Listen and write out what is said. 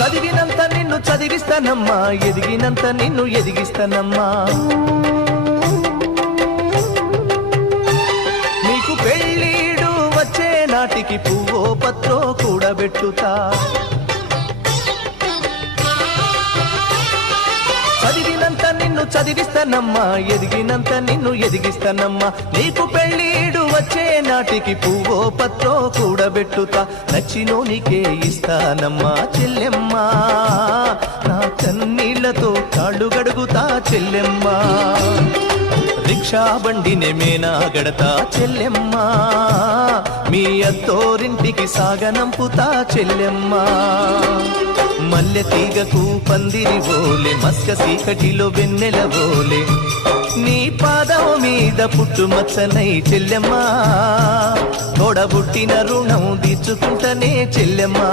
చదివినంత నిన్ను చదివిస్తానమ్మా, ఎదిగినంత నిన్ను ఎదిగిస్తానమ్మా. నీకు పెళ్ళీడు వచ్చే నాటికి పువ్వో పత్రో కూడబెట్టుతా. చదివినంత నిన్ను చదివిస్తానమ్మా, ఎదిగినంత నిన్ను ఎదిగిస్తానమ్మా. నీకు పెళ్ళీడు వచ్చే నాటికి పువ్వో పత్రో కూడబెట్టుతా. నచ్చినోనికే ఇస్తానమ్మా చెల్లెమ్మా, నా కన్నీళ్లతో కాళ్ళు గడుగుతా చెల్లెమ్మా. రిక్షా బండినే మేనా గడతా చెల్లెమ్మా, మీ అత్తోరింటికి సాగనంపుతా చెల్లెమ్మా. మల్లె తీగకు పందిరి ఓలే, మస్క సీకటిలో వెన్నెల ఓలే, నీ పాదం మీద పుట్టుమచ్చనై చెల్లెమ్మా. తోడబుట్టిన రుణం తీర్చుకుంటనే చెల్లెమ్మా.